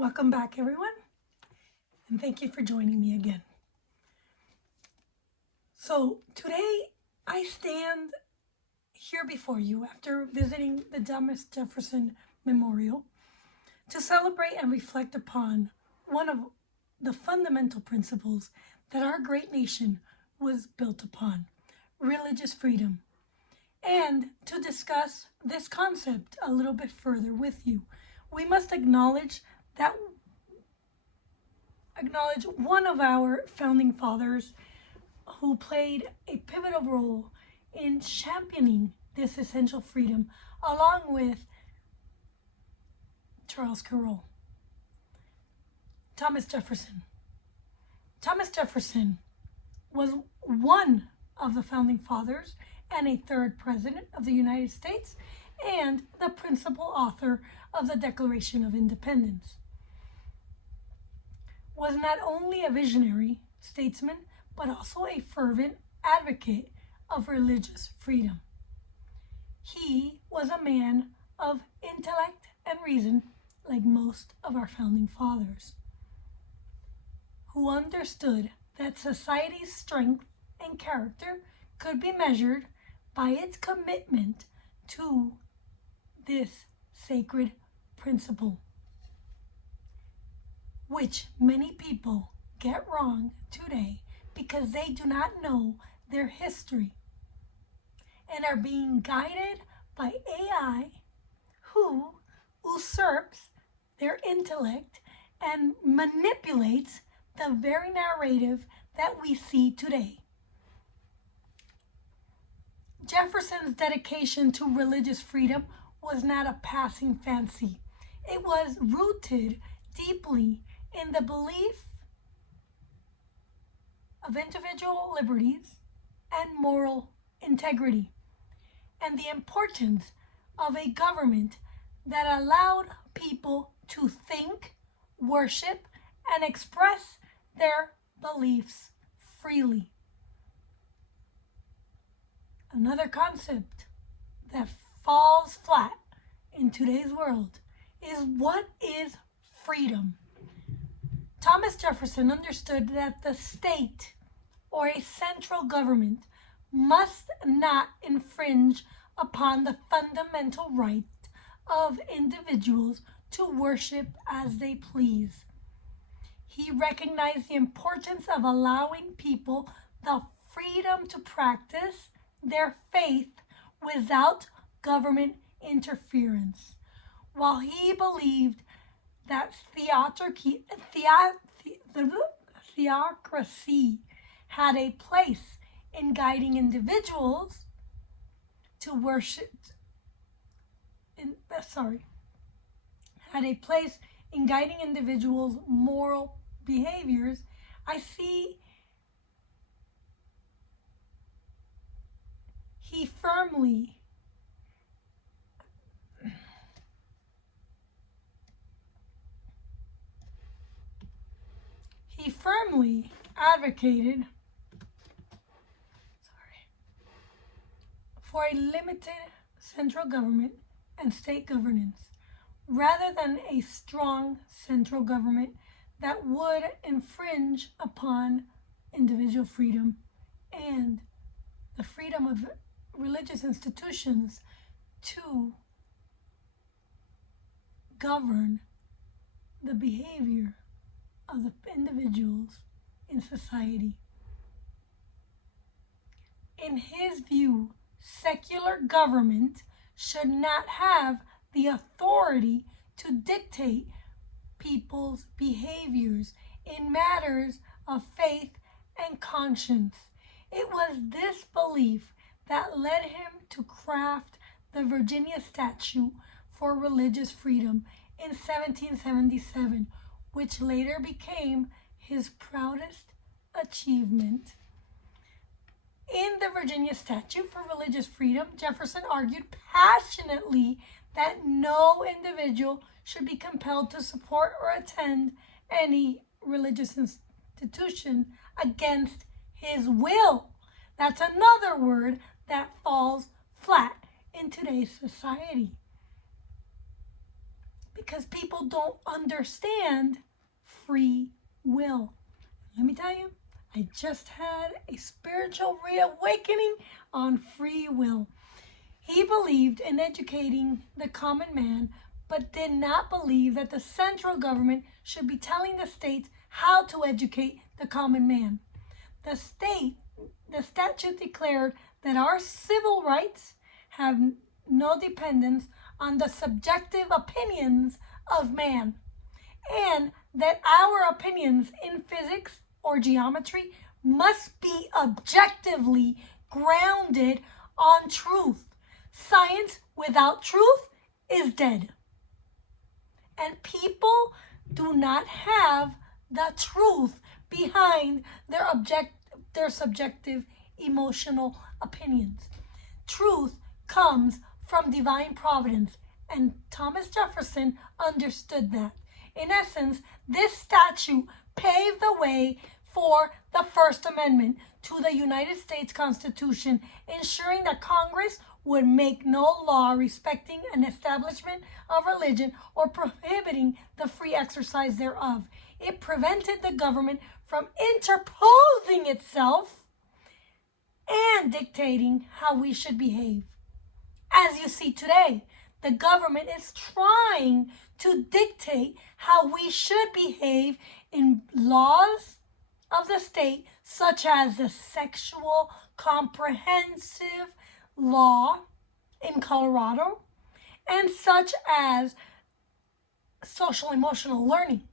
Welcome back, everyone, and thank you for joining me again. So today I stand here before you after visiting the Thomas Jefferson Memorial to celebrate and reflect upon one of the fundamental principles that our great nation was built upon, religious freedom, and to discuss this concept a little bit further with you. We must acknowledge one of our founding fathers who played a pivotal role in championing this essential freedom, along with Carroll. Thomas Jefferson. Thomas Jefferson was one of the founding fathers and a third president of the United States and the principal author of the Declaration of Independence. Was not only a visionary statesman, but also a fervent advocate of religious freedom. He was a man of intellect and reason, like most of our founding fathers, who understood that society's strength and character could be measured by its commitment to this sacred principle, which many people get wrong today because they do not know their history and are being guided by AI who usurps their intellect and manipulates the very narrative that we see today. Jefferson's dedication to religious freedom was not a passing fancy. It was rooted deeply in the belief of individual liberties and moral integrity, and the importance of a government that allowed people to think, worship, and express their beliefs freely. Another concept that falls flat in today's world is what is freedom? Thomas Jefferson understood that the state or a central government must not infringe upon the fundamental right of individuals to worship as they please. He recognized the importance of allowing people the freedom to practice their faith without government interference, while he believed that theocracy had a place in guiding individuals to worship, had a place in guiding individuals' moral behaviors. I see he firmly advocated for a limited central government and state governance, rather than a strong central government that would infringe upon individual freedom and the freedom of religious institutions to govern the behavior of the individuals in society. In his view, secular government should not have the authority to dictate people's behaviors in matters of faith and conscience. It was this belief that led him to craft the Virginia Statute for Religious Freedom in 1777, which later became his proudest achievement. In the Virginia Statute for Religious Freedom, Jefferson argued passionately that no individual should be compelled to support or attend any religious institution against his will. That's another word that falls flat in today's society, because people don't understand free will. Let me tell you, I just had a spiritual reawakening on free will. He believed in educating the common man, but did not believe that the central government should be telling the states how to educate the common man. The statute declared that our civil rights have no dependence on the subjective opinions of man, and that our opinions in physics or geometry must be objectively grounded on truth. Science without truth is dead. And people do not have the truth behind their subjective emotional opinions. Truth comes from divine providence, and Thomas Jefferson understood that. In essence, this statute paved the way for the First Amendment to the United States Constitution, ensuring that Congress would make no law respecting an establishment of religion or prohibiting the free exercise thereof. It prevented the government from interposing itself and dictating how we should behave. As you see today, the government is trying to dictate how we should behave in laws of the state, such as the sexual comprehensive law in Colorado, and such as social emotional learning,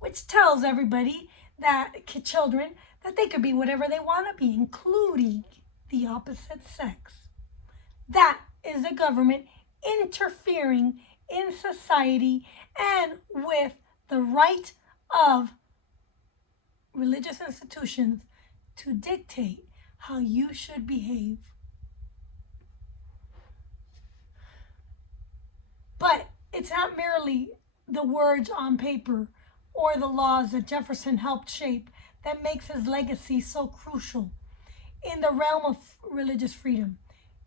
which tells everybody that children that they could be whatever they want to be, including the opposite sex. That is the government interfering in society and with the right of religious institutions to dictate how you should behave. But it's not merely the words on paper or the laws that Jefferson helped shape that makes his legacy so crucial in the realm of religious freedom.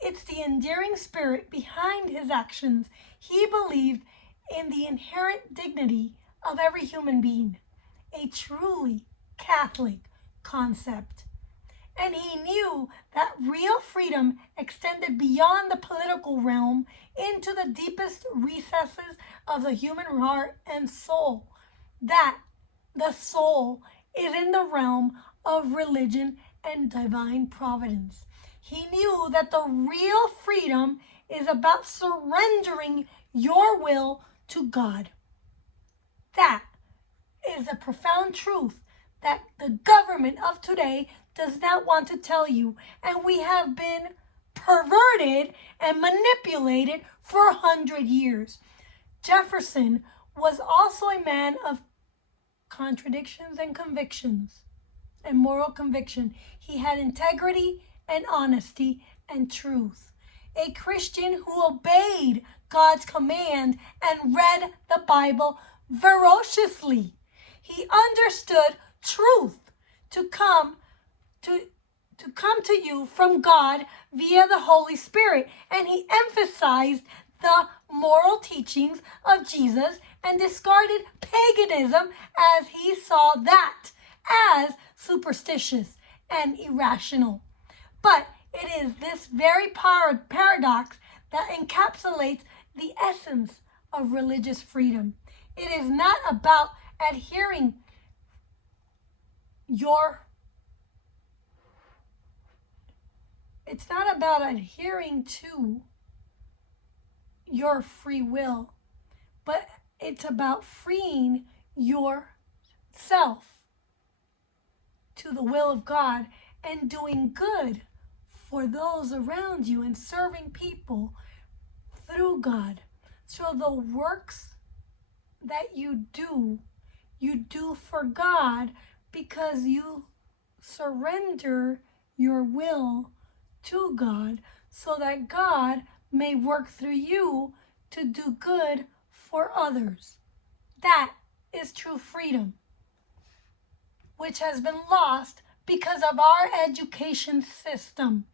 It's the endearing spirit behind his actions. He believed in the inherent dignity of every human being, a truly Catholic concept. And he knew that real freedom extended beyond the political realm into the deepest recesses of the human heart and soul. That the soul is in the realm of religion and divine providence. He knew that the real freedom is about surrendering your will to God. That is a profound truth that the government of today does not want to tell you, and we have been perverted and manipulated for 100 years. Jefferson was also a man of contradictions and convictions and moral conviction. He had integrity and honesty and truth. A Christian who obeyed God's command and read the Bible ferociously. He understood truth to come to you from God via the Holy Spirit, and he emphasized the moral teachings of Jesus and discarded paganism as he saw that as superstitious and irrational. But it is this very paradox that encapsulates the essence of religious freedom. It is not about adhering to your free will, but it's about freeing yourself to the will of God and doing good for those around you and serving people through God. So the works that you do for God because you surrender your will to God so that God may work through you to do good for others. That is true freedom, which has been lost because of our education system.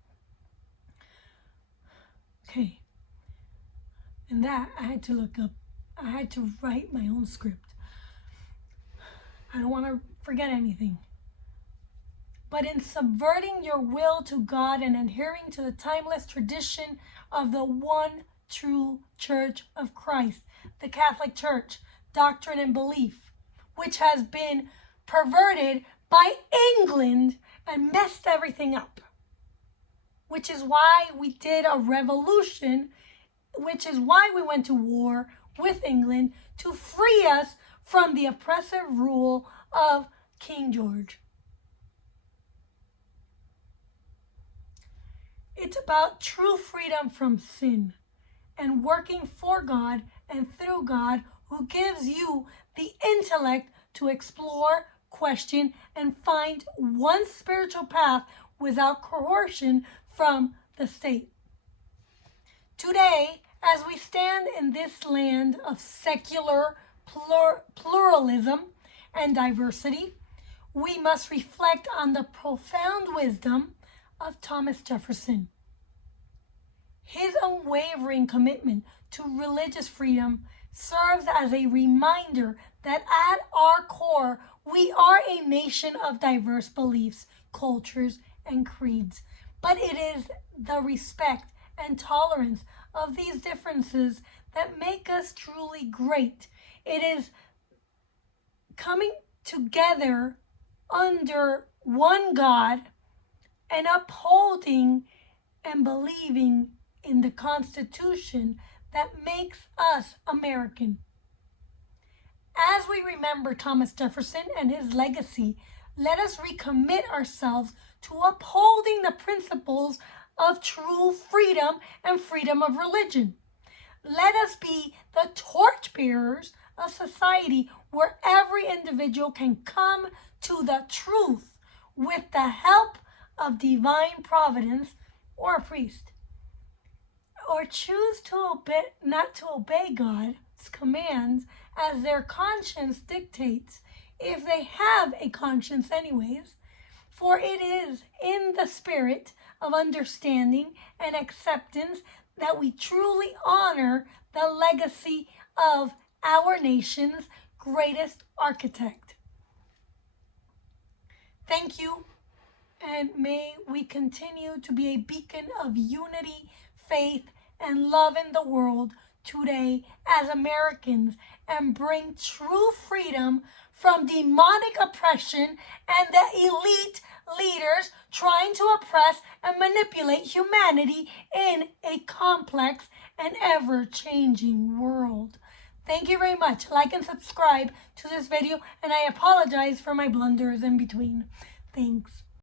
Okay. And that I had to look up. I had to write my own script. I don't want to forget anything. But in subverting your will to God and adhering to the timeless tradition of the one true Church of Christ, the Catholic Church, doctrine and belief, which has been perverted by England and messed everything up. Which is why we did a revolution, which is why we went to war with England to free us from the oppressive rule of King George. It's about true freedom from sin and working for God and through God, who gives you the intellect to explore, question, and find one spiritual path without coercion from the state. Today, as we stand in this land of secular pluralism and diversity, we must reflect on the profound wisdom of Thomas Jefferson. His unwavering commitment to religious freedom serves as a reminder that at our core, we are a nation of diverse beliefs, cultures, and creeds. But it is the respect and tolerance of these differences that make us truly great. It is coming together under one God and upholding and believing in the Constitution that makes us American. As we remember Thomas Jefferson and his legacy, let us recommit ourselves to upholding the principles of true freedom and freedom of religion. Let us be the torchbearers of society where every individual can come to the truth with the help of divine providence or a priest, or choose to not to obey God's commands as their conscience dictates, if they have a conscience anyways, for it is in the spirit of understanding and acceptance that we truly honor the legacy of our nation's greatest architect. Thank you, and may we continue to be a beacon of unity, faith, and love in the world today as Americans, and bring true freedom from demonic oppression and the elite leaders trying to oppress and manipulate humanity in a complex and ever-changing world. Thank you very much. Like and subscribe to this video, and I apologize for my blunders in between. Thanks.